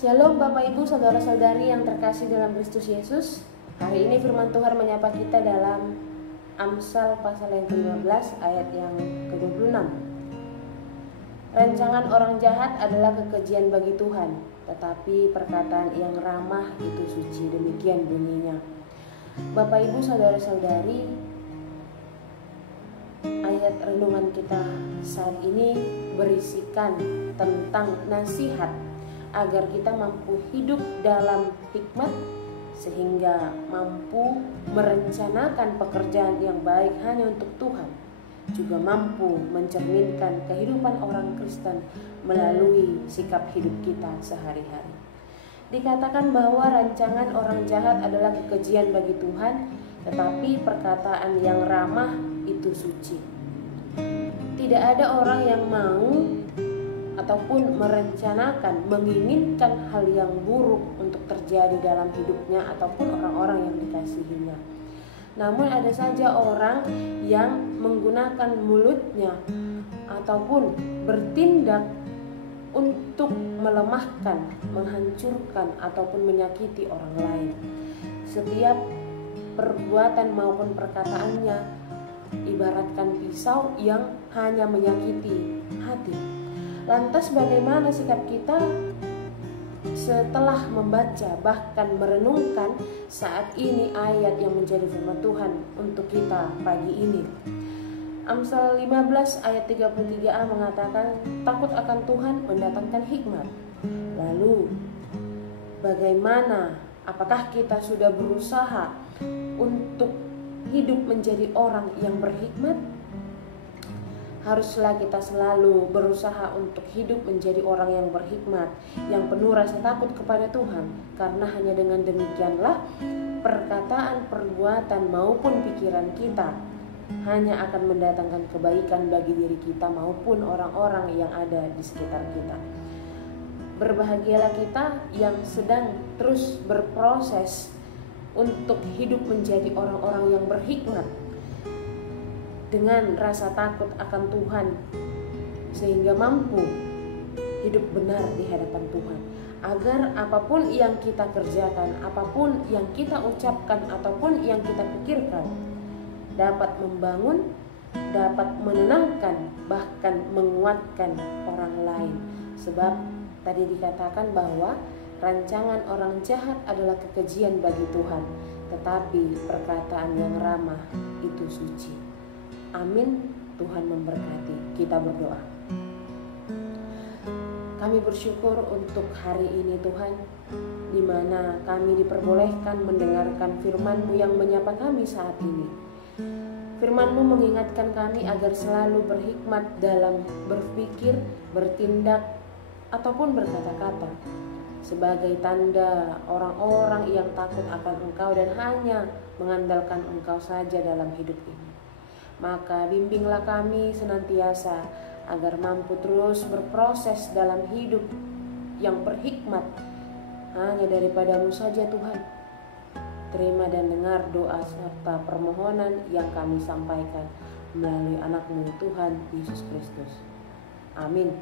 Shalom Bapak Ibu Saudara-saudari yang terkasih dalam Kristus Yesus. Hari ini firman Tuhan menyapa kita dalam Amsal pasal yang ke-15 ayat yang ke-26. Rancangan orang jahat adalah kekejian bagi Tuhan, tetapi perkataan yang ramah itu suci. Demikian bunyinya. Bapak Ibu Saudara-saudari, ayat renungan kita saat ini berisikan tentang nasihat agar kita mampu hidup dalam hikmat sehingga mampu merencanakan pekerjaan yang baik hanya untuk Tuhan, juga mampu mencerminkan kehidupan orang Kristen melalui sikap hidup kita sehari-hari. Dikatakan bahwa rancangan orang jahat adalah kekejian bagi Tuhan, tetapi perkataan yang ramah itu suci. Tidak ada orang yang mau ataupun merencanakan, menginginkan hal yang buruk untuk terjadi dalam hidupnya ataupun orang-orang yang dikasihinya. Namun ada saja orang yang menggunakan mulutnya ataupun bertindak untuk melemahkan, menghancurkan ataupun menyakiti orang lain. Setiap perbuatan maupun perkataannya ibaratkan pisau yang hanya menyakiti hati. Lantas bagaimana sikap kita setelah membaca bahkan merenungkan saat ini ayat yang menjadi firman Tuhan untuk kita pagi ini? Amsal 15 ayat 33a mengatakan, takut akan Tuhan mendatangkan hikmat. Lalu bagaimana? Apakah kita sudah berusaha untuk hidup menjadi orang yang berhikmat? Haruslah kita selalu berusaha untuk hidup menjadi orang yang berhikmat, yang penuh rasa takut kepada Tuhan, karena hanya dengan demikianlah perkataan, perbuatan maupun pikiran kita hanya akan mendatangkan kebaikan bagi diri kita maupun orang-orang yang ada di sekitar kita. Berbahagialah kita yang sedang terus berproses untuk hidup menjadi orang-orang yang berhikmat dengan rasa takut akan Tuhan, sehingga mampu hidup benar di hadapan Tuhan, agar apapun yang kita kerjakan, apapun yang kita ucapkan ataupun yang kita pikirkan dapat membangun, dapat menenangkan, bahkan menguatkan orang lain. Sebab tadi dikatakan bahwa rancangan orang jahat adalah kekejian bagi Tuhan, tetapi perkataan yang ramah itu suci. Amin. Tuhan memberkati. Kita berdoa. Kami bersyukur untuk hari ini Tuhan, di mana kami diperbolehkan mendengarkan firman-Mu yang menyapa kami saat ini. Firman-Mu mengingatkan kami agar selalu berhikmat dalam berpikir, bertindak, ataupun berkata-kata, sebagai tanda orang-orang yang takut akan Engkau dan hanya mengandalkan Engkau saja dalam hidup ini. Maka bimbinglah kami senantiasa agar mampu terus berproses dalam hidup yang berhikmat hanya daripada-Mu saja Tuhan. Terima dan dengar doa serta permohonan yang kami sampaikan melalui anak-Mu Tuhan Yesus Kristus. Amin.